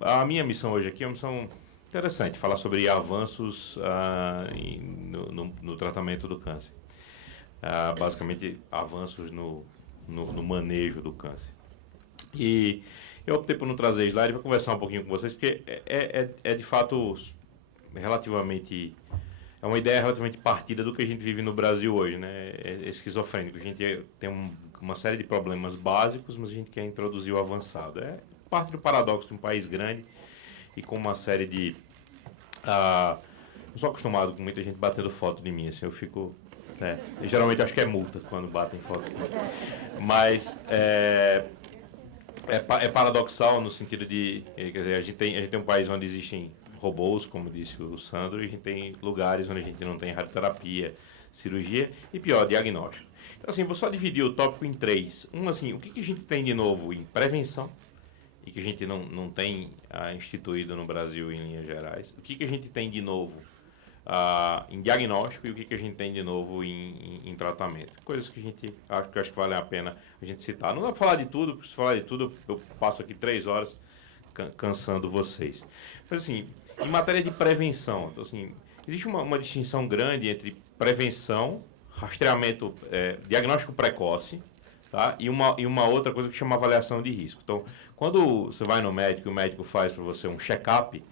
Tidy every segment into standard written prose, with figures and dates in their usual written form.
a minha missão hoje aqui é uma missão interessante, falar sobre avanços no tratamento do câncer. Basicamente, avanços no manejo do câncer. E eu optei por não trazer slide para conversar um pouquinho com vocês, porque é de fato relativamente... É uma ideia relativamente partida do que a gente vive no Brasil hoje, né? É esquizofrênico. A gente tem uma série de problemas básicos, mas a gente quer introduzir o avançado. É parte do paradoxo de um país grande e com uma série de... não sou acostumado com muita gente batendo foto de mim, assim, eu fico... eu geralmente acho que é multa quando batem foto de mim. Mas é paradoxal no sentido de... Quer dizer, a gente tem um país onde existem robôs, como disse o Sandro, e a gente tem lugares onde a gente não tem radioterapia, cirurgia e, pior, diagnóstico. Então, assim, vou só dividir o tópico em três. Assim, o que a gente tem de novo em prevenção, e que a gente não tem instituído no Brasil em linhas gerais. O que a gente tem de novo em diagnóstico e o que a gente tem de novo em tratamento. Coisas que eu acho que vale a pena a gente citar. Não dá para falar de tudo, porque se falar de tudo eu passo aqui 3 horas cansando vocês. Mas, assim, em matéria de prevenção, então, assim, existe uma distinção grande entre prevenção, rastreamento, diagnóstico precoce, tá? E uma outra coisa que chama avaliação de risco. Então, quando você vai no médico e o médico faz para você um check-up,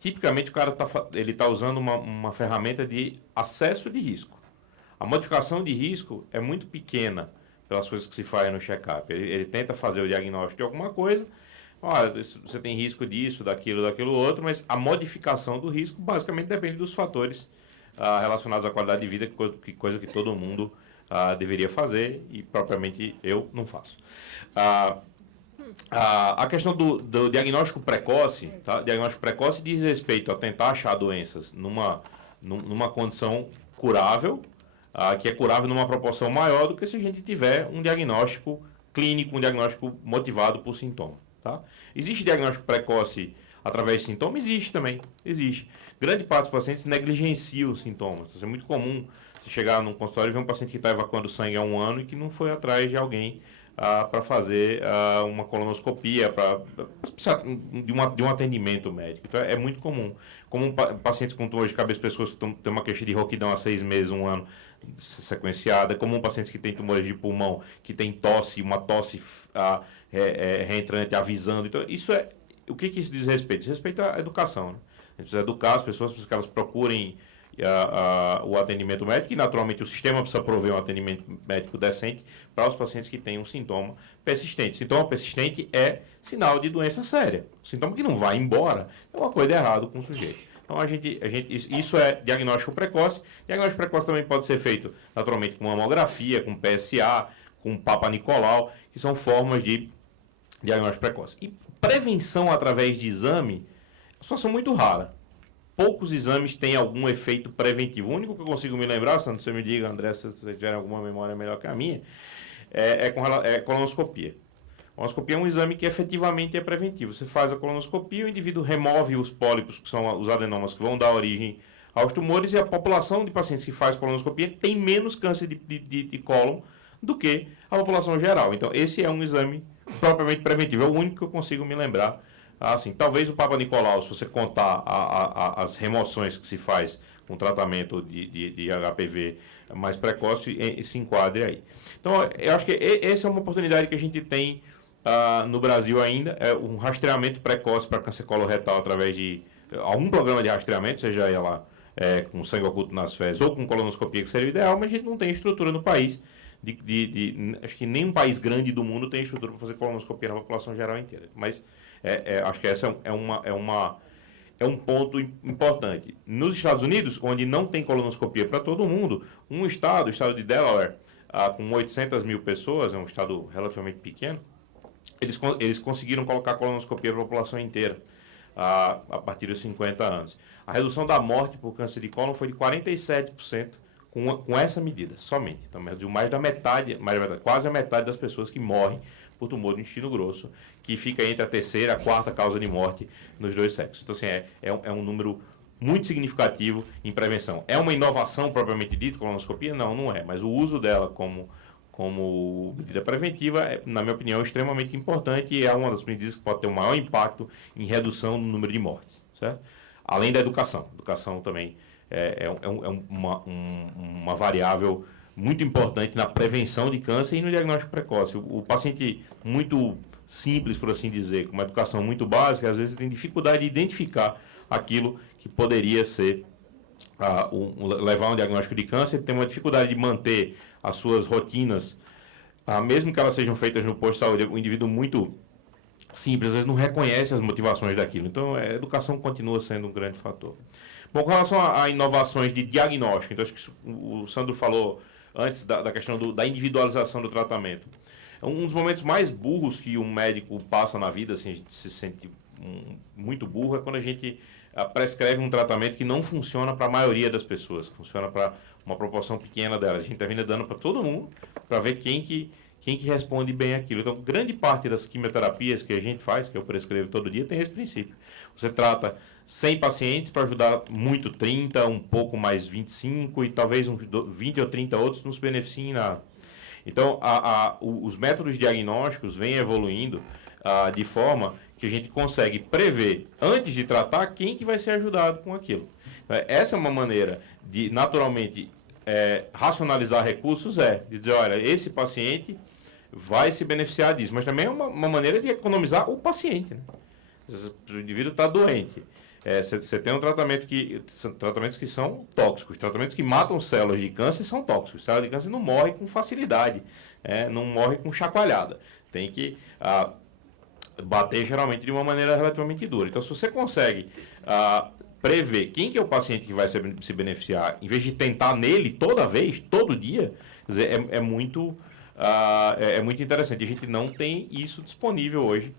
tipicamente o cara está usando uma ferramenta de acesso de risco. A modificação de risco é muito pequena pelas coisas que se faz no check-up. Ele tenta fazer o diagnóstico de alguma coisa. Olha, você tem risco disso, daquilo outro, mas a modificação do risco basicamente depende dos fatores relacionados à qualidade de vida, coisa que todo mundo deveria fazer e propriamente eu não faço. A questão do diagnóstico precoce, tá? Diagnóstico precoce diz respeito a tentar achar doenças numa condição curável, que é curável numa proporção maior do que se a gente tiver um diagnóstico clínico, um diagnóstico motivado por sintoma. Tá? Existe diagnóstico precoce através de sintomas? Existe também, existe. Grande parte dos pacientes negligencia os sintomas. É muito comum você chegar num consultório e ver um paciente que está evacuando sangue há 1 ano e que não foi atrás de alguém para fazer uma colonoscopia, de um atendimento médico. Então, é muito comum. Como pacientes com tumores de cabeça, pessoas que têm uma queixa de rouquidão há 6 meses, 1 ano sequenciada, como pacientes que têm tumores de pulmão, que têm tosse, uma tosse reentrante, avisando. Então, isso o que isso diz respeito? Diz respeito à educação, né? A gente precisa educar as pessoas para que elas procurem o atendimento médico e, naturalmente, o sistema precisa prover um atendimento médico decente para os pacientes que têm um sintoma persistente. Sintoma persistente é sinal de doença séria. Sintoma que não vai embora, é uma coisa errada com o sujeito. Então, isso é diagnóstico precoce. Diagnóstico precoce também pode ser feito, naturalmente, com mamografia, com PSA, com Papa Nicolau, que são formas de diagnóstico precoce. E prevenção através de exame é uma situação muito rara. Poucos exames têm algum efeito preventivo. O único que eu consigo me lembrar, Sandro, você me diga, André, se você tiver alguma memória melhor que a minha, é colonoscopia. A colonoscopia é um exame que efetivamente é preventivo. Você faz a colonoscopia, o indivíduo remove os pólipos, que são os adenomas que vão dar origem aos tumores, e a população de pacientes que faz colonoscopia tem menos câncer de cólon do que a população geral. Então, esse é um exame propriamente preventivo. É o único que eu consigo me lembrar. Assim, talvez o Papa Nicolau, se você contar as remoções que se faz com tratamento de HPV mais precoce, se enquadre aí. Então, eu acho que essa é uma oportunidade que a gente tem no Brasil ainda, é um rastreamento precoce para câncer coloretal através de algum programa de rastreamento, seja ela com sangue oculto nas fezes ou com colonoscopia, que seria o ideal, mas a gente não tem estrutura no país. Acho que nenhum país grande do mundo tem estrutura para fazer colonoscopia na população geral inteira. Mas acho que essa é um ponto importante. Nos Estados Unidos, onde não tem colonoscopia para todo mundo, o estado de Delaware, com 800 mil pessoas, é um estado relativamente pequeno, eles conseguiram colocar colonoscopia para a população inteira a partir dos 50 anos. A redução da morte por câncer de cólon foi de 47%. Com essa medida, somente. Então, mais da metade, quase a metade das pessoas que morrem por tumor do intestino grosso, que fica entre a terceira e a quarta causa de morte nos 2 sexos. Então, assim, é um número muito significativo em prevenção. É uma inovação propriamente dita, colonoscopia? Não é. Mas o uso dela como como medida preventiva, na minha opinião, extremamente importante e é uma das medidas que pode ter o maior impacto em redução no número de mortes, certo? Além da educação. Educação também uma variável muito importante na prevenção de câncer e no diagnóstico precoce. O paciente muito simples, por assim dizer, com uma educação muito básica, às vezes tem dificuldade de identificar aquilo que poderia ser levar a um diagnóstico de câncer, tem uma dificuldade de manter as suas rotinas, mesmo que elas sejam feitas no posto de saúde. O indivíduo muito simples, às vezes não reconhece as motivações daquilo. Então, a educação continua sendo um grande fator. Bom, com relação a inovações de diagnóstico, então acho que o Sandro falou antes da questão da individualização do tratamento. Um dos momentos mais burros que um médico passa na vida, assim, a gente se sente muito burro, é quando a gente prescreve um tratamento que não funciona para a maioria das pessoas, funciona para uma proporção pequena delas. A gente está vindo dando para todo mundo, para ver quem que responde bem aquilo. Então, grande parte das quimioterapias que a gente faz, que eu prescrevo todo dia, tem esse princípio. Você trata 100 pacientes para ajudar muito 30, um pouco mais 25 e talvez uns 20 ou 30 outros não se beneficiem em nada. Então, os métodos diagnósticos vêm evoluindo de forma que a gente consegue prever, antes de tratar, quem que vai ser ajudado com aquilo. Essa é uma maneira de, naturalmente, racionalizar recursos, de dizer, olha, esse paciente vai se beneficiar disso, mas também é uma maneira de economizar o paciente, né? O indivíduo está doente. Você tem tratamentos que são tóxicos, tratamentos que matam células de câncer são tóxicos. Célula de câncer não morre com facilidade, não morre com chacoalhada. Tem que bater geralmente de uma maneira relativamente dura. Então, se você consegue prever quem que é o paciente que vai se beneficiar, em vez de tentar nele toda vez, todo dia, quer dizer, é muito interessante. A gente não tem isso disponível hoje.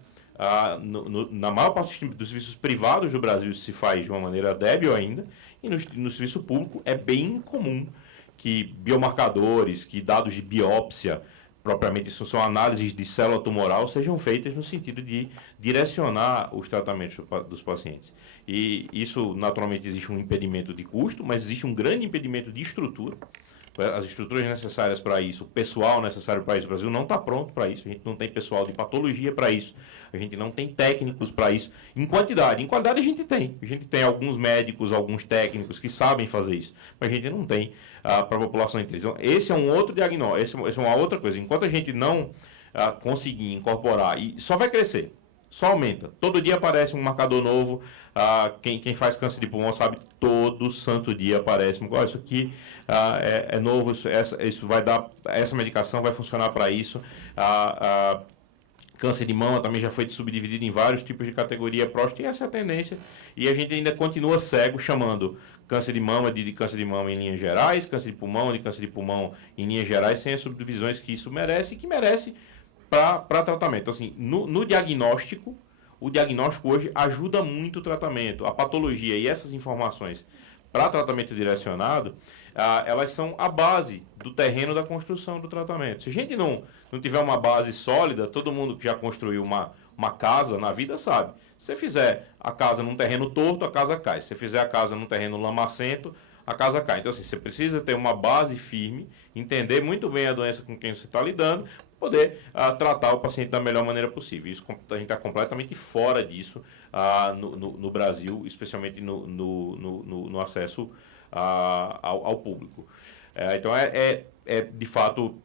Na maior parte dos serviços privados do Brasil se faz de uma maneira débil ainda, e no serviço público é bem comum que biomarcadores, que dados de biópsia, propriamente isso são análises de célula tumoral, sejam feitas no sentido de direcionar os tratamentos dos pacientes. E isso, naturalmente, existe um impedimento de custo, mas existe um grande impedimento de estrutura. As estruturas necessárias para isso, o pessoal necessário para isso, o Brasil não está pronto para isso, a gente não tem pessoal de patologia para isso, a gente não tem técnicos para isso, em quantidade a gente tem alguns médicos, alguns técnicos que sabem fazer isso, mas a gente não tem para a população inteira. Então, esse é um outro diagnóstico, essa é uma outra coisa, enquanto a gente não conseguir incorporar, e só vai crescer, só aumenta. Todo dia aparece um marcador novo. Quem faz câncer de pulmão sabe, todo santo dia aparece. Isso aqui é novo, isso vai dar, essa medicação vai funcionar para isso. Câncer de mama também já foi subdividido em vários tipos de categoria próstata, e essa é a tendência. E a gente ainda continua cego chamando câncer de mama de câncer de mama em linhas gerais, câncer de pulmão de câncer de pulmão em linhas gerais, sem as subdivisões que isso merece e que merece para tratamento. Então, assim, no diagnóstico, o diagnóstico hoje ajuda muito o tratamento. A patologia e essas informações para tratamento direcionado, elas são a base do terreno da construção do tratamento. Se a gente não tiver uma base sólida, todo mundo que já construiu uma casa na vida sabe. Se você fizer a casa num terreno torto, a casa cai. Se você fizer a casa num terreno lamacento, a casa cai. Então, assim, você precisa ter uma base firme, entender muito bem a doença com quem você está lidando, poder tratar o paciente da melhor maneira possível. Isso, a gente está completamente fora disso no Brasil, especialmente no acesso ao público. Então, de fato,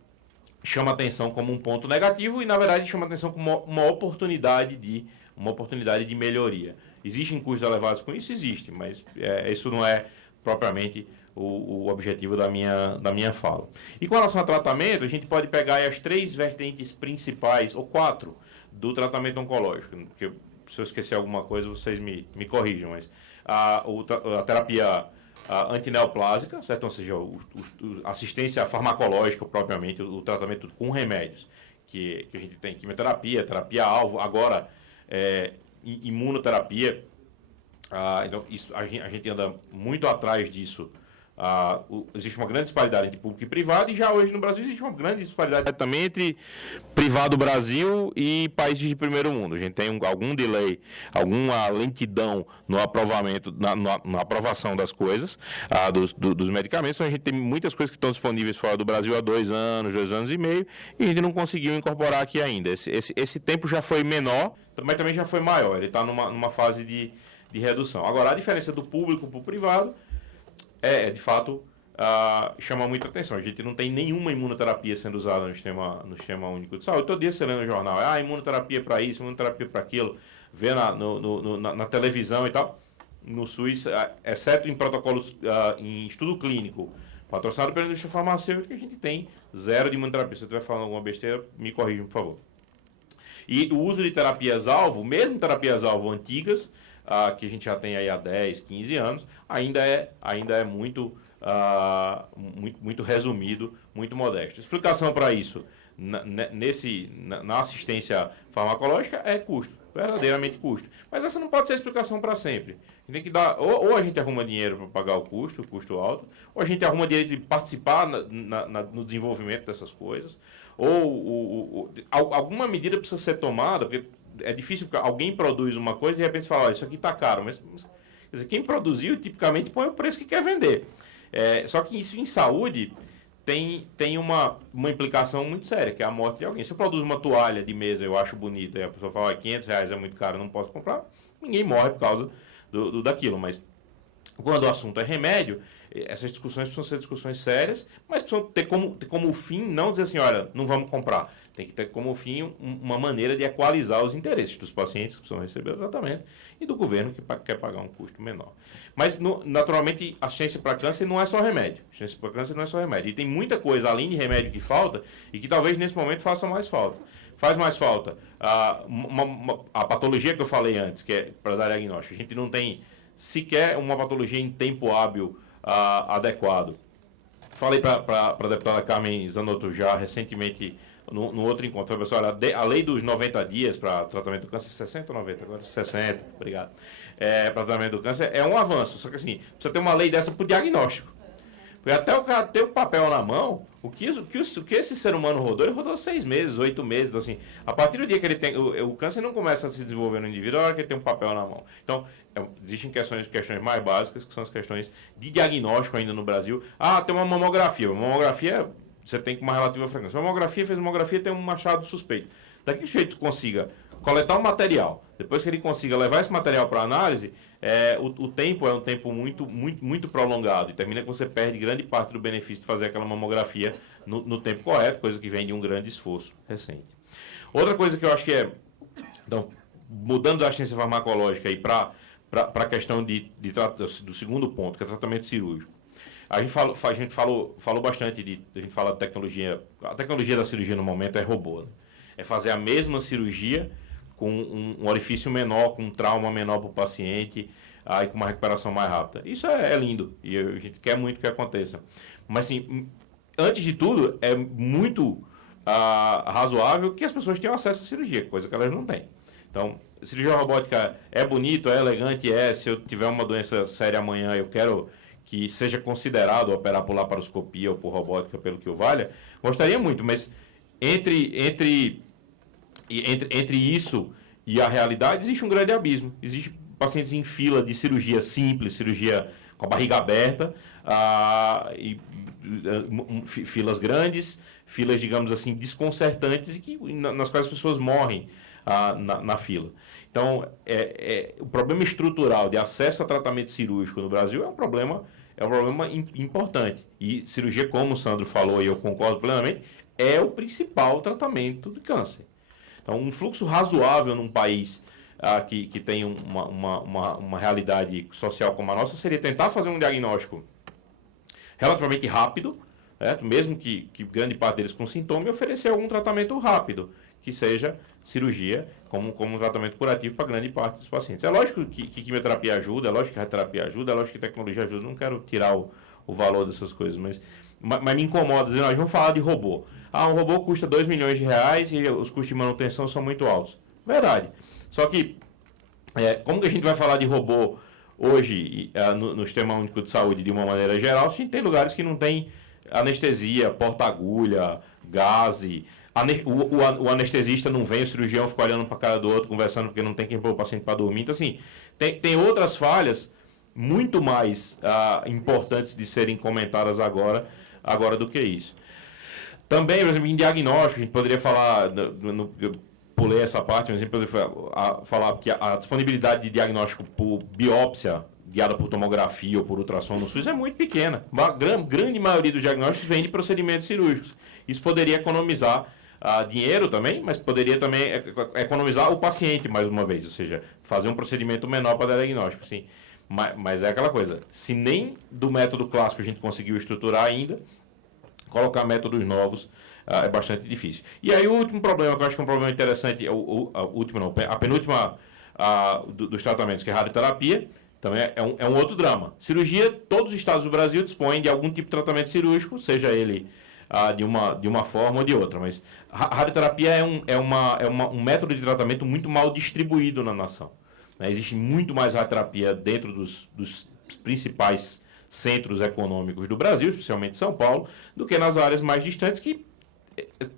chama atenção como um ponto negativo e, na verdade, chama atenção como uma oportunidade de melhoria. Existem custos elevados com isso? Existe, mas isso não é propriamente o objetivo da minha fala. E com relação ao tratamento, a gente pode pegar aí as 3 vertentes principais, ou 4, do tratamento oncológico. Porque, se eu esquecer alguma coisa, vocês me corrijam. Mas a terapia antineoplásica, certo? Ou seja, a assistência farmacológica propriamente, o tratamento com remédios, que a gente tem quimioterapia, terapia-alvo, agora imunoterapia. Então, a gente anda muito atrás disso Existe uma grande disparidade entre público e privado, e já hoje no Brasil existe uma grande disparidade também entre privado Brasil e países de primeiro mundo. A gente tem algum delay, alguma lentidão no aprovamento, na aprovação das coisas, dos medicamentos. Então, a gente tem muitas coisas que estão disponíveis fora do Brasil há 2 anos e meio, e a gente não conseguiu incorporar aqui ainda. Esse tempo já foi menor, mas também já foi maior. Ele está numa fase de redução. Agora, a diferença do público para o privado de fato, chama muita atenção. A gente não tem nenhuma imunoterapia sendo usada no Sistema Único de Saúde. Todo dia você lê no jornal, imunoterapia para isso, imunoterapia para aquilo, vê na televisão e tal. No SUS, exceto em protocolos, em estudo clínico, patrocinado pela indústria farmacêutica, a gente tem 0 de imunoterapia. Se eu estiver falando alguma besteira, me corrijam, por favor. E o uso de terapias-alvo, mesmo terapias-alvo antigas, que a gente já tem aí há 10, 15 anos, ainda é muito resumido, muito modesto. Explicação para isso na assistência farmacológica é custo, verdadeiramente custo. Mas essa não pode ser a explicação para sempre. A gente tem que dar, ou a gente arruma dinheiro para pagar o custo alto, ou a gente arruma dinheiro de participar no desenvolvimento dessas coisas, ou alguma medida precisa ser tomada, porque é difícil que alguém produz uma coisa e de repente você fala, olha, isso aqui está caro. Mas quer dizer, quem produziu tipicamente põe o preço que quer vender. Só que isso em saúde tem uma implicação muito séria, que é a morte de alguém. Se eu produzo uma toalha de mesa, eu acho bonita, e a pessoa fala, R$500 é muito caro, não posso comprar, ninguém morre por causa daquilo. Mas quando o assunto é remédio, essas discussões precisam ser discussões sérias, mas precisam ter como fim não dizer assim, olha, não vamos comprar. Tem que ter como fim uma maneira de equalizar os interesses dos pacientes que precisam receber o tratamento e do governo que quer pagar um custo menor. Mas, naturalmente, a assistência para câncer não é só remédio. A assistência para câncer não é só remédio. E tem muita coisa além de remédio que falta e que talvez nesse momento faça mais falta. Faz mais falta a patologia que eu falei antes, que é para dar diagnóstico. A gente não tem sequer uma patologia em tempo hábil adequado. Falei para a deputada Carmen Zanotto já recentemente no outro encontro. Falei, pessoal, a lei dos 90 dias para tratamento do câncer, 60 ou 90? Agora 60, obrigado. Para tratamento do câncer é um avanço, só que assim, precisa ter uma lei dessa para o diagnóstico. Porque até o cara ter o papel na mão, o que esse ser humano rodou, ele rodou 6 meses, 8 meses. Então, assim, a partir do dia que ele tem. O câncer não começa a se desenvolver no indivíduo, a hora que ele tem um papel na mão. Então, existem questões mais básicas, que são as questões de diagnóstico ainda no Brasil. Tem uma mamografia. Uma mamografia, você tem com uma relativa frequência. Uma mamografia, fez mamografia, tem um achado suspeito. Daqui que o jeito consiga coletar o material, depois que ele consiga levar esse material para análise, o tempo é um tempo muito prolongado e termina que você perde grande parte do benefício de fazer aquela mamografia no tempo correto, coisa que vem de um grande esforço recente. Outra coisa que eu acho que então, mudando da assistência farmacológica para a questão do segundo ponto, que é tratamento cirúrgico. A gente falou bastante a gente fala de tecnologia. A tecnologia da cirurgia no momento é robô, né? É fazer a mesma cirurgia com um orifício menor, com um trauma menor para o paciente, e com uma recuperação mais rápida. Isso é lindo e a gente quer muito que aconteça. Mas, assim, antes de tudo, é muito razoável que as pessoas tenham acesso à cirurgia, coisa que elas não têm. Então, cirurgia robótica é bonito, é elegante, se eu tiver uma doença séria amanhã, eu quero que seja considerado operar por laparoscopia ou por robótica, pelo que eu valha, gostaria muito, mas entre isso e a realidade existe um grande abismo. Existem pacientes em fila de cirurgia simples, cirurgia com a barriga aberta, filas grandes, filas, digamos assim, desconcertantes e nas quais as pessoas morrem na fila. Então, o problema estrutural de acesso a tratamento cirúrgico no Brasil é um problema importante. E cirurgia, como o Sandro falou, e eu concordo plenamente, é o principal tratamento de câncer. Então, um fluxo razoável num país que tem uma realidade social como a nossa seria tentar fazer um diagnóstico relativamente rápido, certo? Mesmo que grande parte deles com sintoma, e oferecer algum tratamento rápido, que seja cirurgia como um tratamento curativo para grande parte dos pacientes. É lógico que quimioterapia ajuda, é lógico que radioterapia ajuda, é lógico que tecnologia ajuda, não quero tirar o valor dessas coisas, mas me incomoda dizer, nós vamos falar de robô. Um robô custa R$2 milhões e os custos de manutenção são muito altos. Verdade. Só que, como que a gente vai falar de robô hoje, no Sistema Único de Saúde, de uma maneira geral, a gente tem lugares que não tem anestesia, porta-agulha, gaze. O anestesista não vem, o cirurgião fica olhando para a cara do outro, conversando, porque não tem quem pôr o paciente para dormir. Então, assim, tem outras falhas muito mais importantes de serem comentadas agora do que isso. Também, por exemplo, em diagnóstico, a gente poderia falar, eu pulei essa parte, mas a gente poderia falar que a disponibilidade de diagnóstico por biópsia, guiada por tomografia ou por ultrassom no SUS, é muito pequena. A grande maioria dos diagnósticos vem de procedimentos cirúrgicos. Isso poderia economizar dinheiro também, mas poderia também economizar o paciente, mais uma vez, ou seja, fazer um procedimento menor para dar diagnóstico, sim. Mas é aquela coisa, se nem do método clássico a gente conseguiu estruturar ainda, colocar métodos novos é bastante difícil. E aí o último problema, que eu acho que é um problema interessante, a penúltima dos tratamentos, que é a radioterapia, também é um outro drama. Cirurgia, todos os estados do Brasil dispõem de algum tipo de tratamento cirúrgico, seja ele de uma forma ou de outra, mas a radioterapia é um método de tratamento muito mal distribuído na nação. Existe muito mais radioterapia dentro dos principais centros econômicos do Brasil, especialmente São Paulo, do que nas áreas mais distantes, que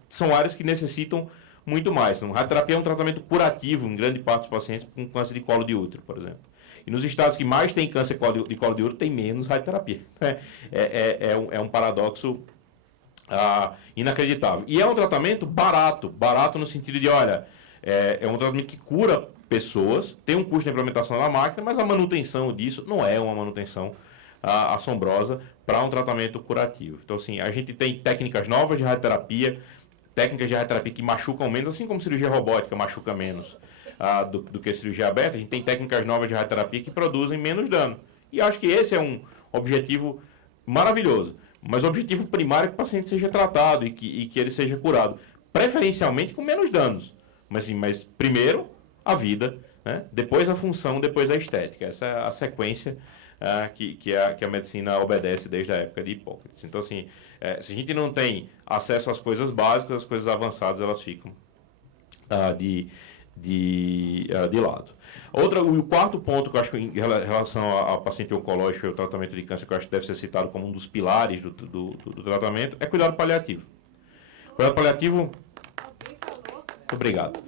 são áreas que necessitam muito mais. Então, a radioterapia é um tratamento curativo em grande parte dos pacientes com câncer de colo de útero, por exemplo. E nos estados que mais tem câncer de colo de útero, tem menos radioterapia. É um paradoxo inacreditável. E é um tratamento barato no sentido de, olha, é um tratamento que cura pessoas, tem um custo de implementação da máquina, mas a manutenção disso não é uma manutenção assombrosa para um tratamento curativo. Então, assim, a gente tem técnicas novas de radioterapia, técnicas de radioterapia que machucam menos, assim como cirurgia robótica machuca menos do que cirurgia aberta, a gente tem técnicas novas de radioterapia que produzem menos dano. E acho que esse é um objetivo maravilhoso. Mas o objetivo primário é que o paciente seja tratado e que ele seja curado. Preferencialmente com menos danos. Mas primeiro a vida, né? Depois a função, depois a estética. Essa é a sequência que a medicina obedece desde a época de Hipócrates. Então, assim, se a gente não tem acesso às coisas básicas, as coisas avançadas, elas ficam de lado. O quarto ponto que eu acho que em relação ao paciente oncológico e ao tratamento de câncer, que eu acho que deve ser citado como um dos pilares do tratamento, é cuidado paliativo. Cuidado paliativo... Obrigado.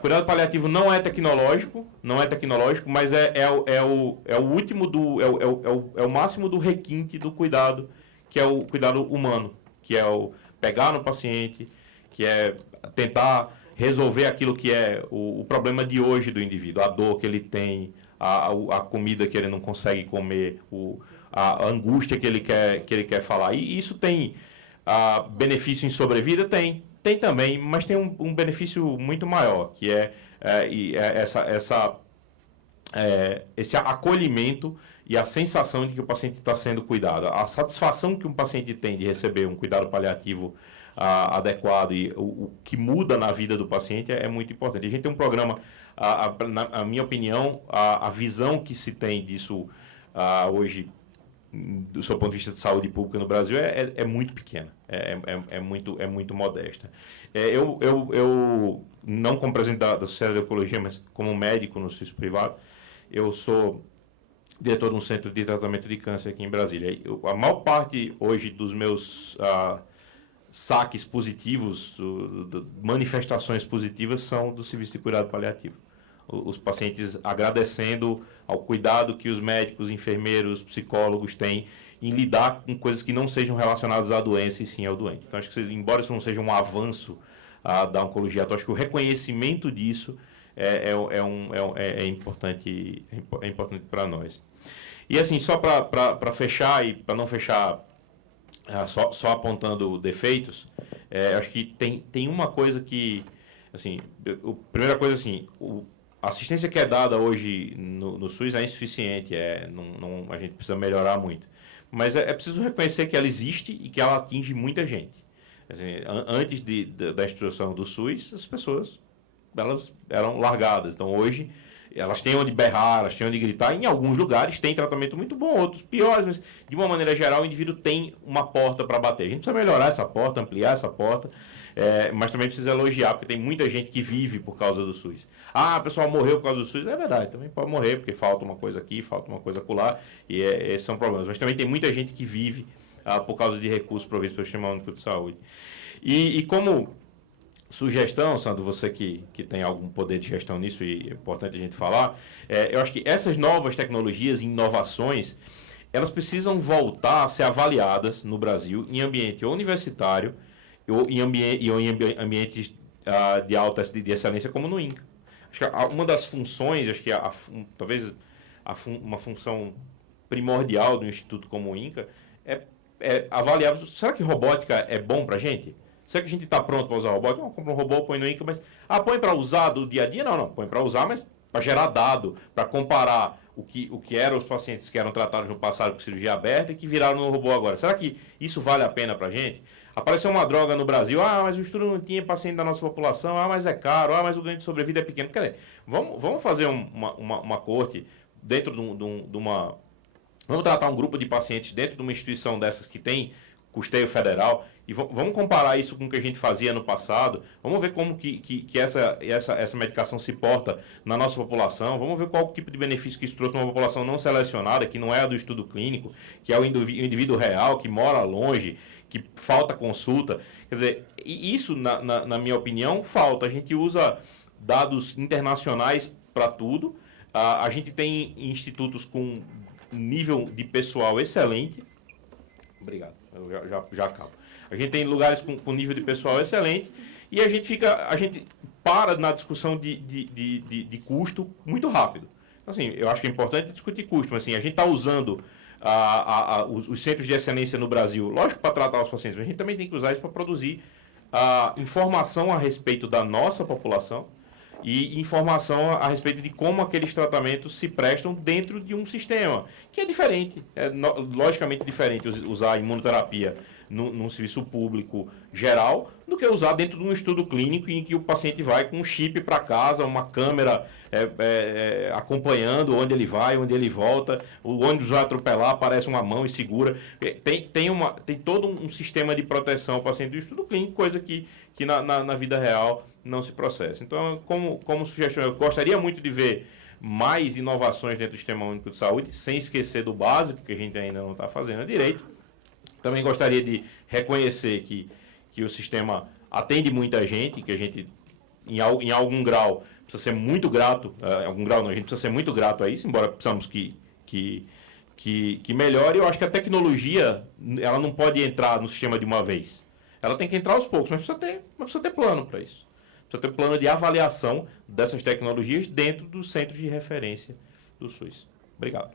Cuidado paliativo não é tecnológico, mas é o último é o máximo do requinte do cuidado, que é o cuidado humano, que é o pegar no paciente, que é tentar resolver aquilo que é o problema de hoje do indivíduo, a dor que ele tem, a comida que ele não consegue comer, a angústia que ele quer falar. E isso tem benefício em sobrevida? Tem também, mas tem um benefício muito maior, que esse acolhimento e a sensação de que o paciente está sendo cuidado. A satisfação que um paciente tem de receber um cuidado paliativo adequado e o que muda na vida do paciente é muito importante. A gente tem um programa, na minha opinião, a visão que se tem disso hoje, do seu ponto de vista de saúde pública no Brasil, é muito pequena, é muito modesta. Eu não como presidente da Sociedade de Oncologia, mas como médico no SUS privado, eu sou diretor de um centro de tratamento de câncer aqui em Brasília. A maior parte hoje dos meus saques positivos, manifestações positivas, são do serviço de cuidado paliativo. Os pacientes agradecendo ao cuidado que os médicos, enfermeiros, psicólogos têm em lidar com coisas que não sejam relacionadas à doença e sim ao doente. Então, acho que, embora isso não seja um avanço da oncologia, acho que o reconhecimento disso é importante para nós. E, assim, só para fechar e para não fechar só apontando defeitos, acho que tem uma coisa que, assim, primeira coisa, assim, a assistência que é dada hoje no SUS é insuficiente, a gente precisa melhorar muito. Mas é preciso reconhecer que ela existe e que ela atinge muita gente. Assim, antes da introdução do SUS, as pessoas elas eram largadas. Então, hoje, elas têm onde berrar, elas têm onde gritar. Em alguns lugares tem tratamento muito bom, outros piores, mas, de uma maneira geral, o indivíduo tem uma porta para bater. A gente precisa melhorar essa porta, ampliar essa porta. mas também precisa elogiar, porque tem muita gente que vive por causa do SUS. Ah, o pessoal morreu por causa do SUS. É verdade, também pode morrer, porque falta uma coisa aqui, falta uma coisa acolá, e esses são problemas. Mas também tem muita gente que vive por causa de recursos provistos pelo Sistema Único de Saúde. E como sugestão, Sandro, você que tem algum poder de gestão nisso, e é importante a gente falar, eu acho que essas novas tecnologias e inovações, elas precisam voltar a ser avaliadas no Brasil em ambiente universitário ou em ambientes de alta de excelência como no INCA. Acho que uma das funções, acho que talvez uma função primordial do instituto como o INCA é avaliar, será que robótica é bom para a gente? Será que a gente está pronto para usar robótica? Não, compra um robô, põe no INCA, mas... põe para usar do dia a dia? Não, põe para usar, mas para gerar dado, para comparar o que eram os pacientes que eram tratados no passado com cirurgia aberta e que viraram no robô agora. Será que isso vale a pena para a gente? Apareceu uma droga no Brasil, mas o estudo não tinha paciente da nossa população, mas é caro, mas o ganho de sobrevida é pequeno. Quer dizer, vamos fazer uma corte dentro de uma... Vamos tratar um grupo de pacientes dentro de uma instituição dessas que tem custeio federal e vamos comparar isso com o que a gente fazia no passado. Vamos ver como que essa medicação se porta na nossa população. Vamos ver qual tipo de benefício que isso trouxe numa população não selecionada, que não é a do estudo clínico, que é o indivíduo real, que mora longe, que falta consulta. Quer dizer, isso, na minha opinião, falta. A gente usa dados internacionais para tudo. A gente tem institutos com nível de pessoal excelente. Obrigado, eu já acabo. A gente tem lugares com nível de pessoal excelente e a gente para na discussão de custo muito rápido. Então, assim, eu acho que é importante discutir custo, mas assim, a gente está usando os centros de excelência no Brasil, lógico, para tratar os pacientes, mas a gente também tem que usar isso para produzir informação a respeito da nossa população e informação a respeito de como aqueles tratamentos se prestam dentro de um sistema, que é diferente, logicamente diferente usar a imunoterapia num serviço público geral do que usar dentro de um estudo clínico em que o paciente vai com um chip para casa, uma câmera acompanhando onde ele vai, onde ele volta, o ônibus vai atropelar, aparece uma mão e segura. Tem todo um sistema de proteção ao paciente do estudo clínico, coisa que na vida real não se processa. Então, como sugestão, eu gostaria muito de ver mais inovações dentro do Sistema Único de Saúde, sem esquecer do básico, que a gente ainda não está fazendo direito. Também gostaria de reconhecer que o sistema atende muita gente, que a gente, em algum grau, precisa ser muito grato, algum grau não, a gente precisa ser muito grato a isso, embora precisamos que melhore. Eu acho que a tecnologia, ela não pode entrar no sistema de uma vez. Ela tem que entrar aos poucos, mas precisa ter plano para isso. Precisa ter plano de avaliação dessas tecnologias dentro dos centros de referência do SUS. Obrigado.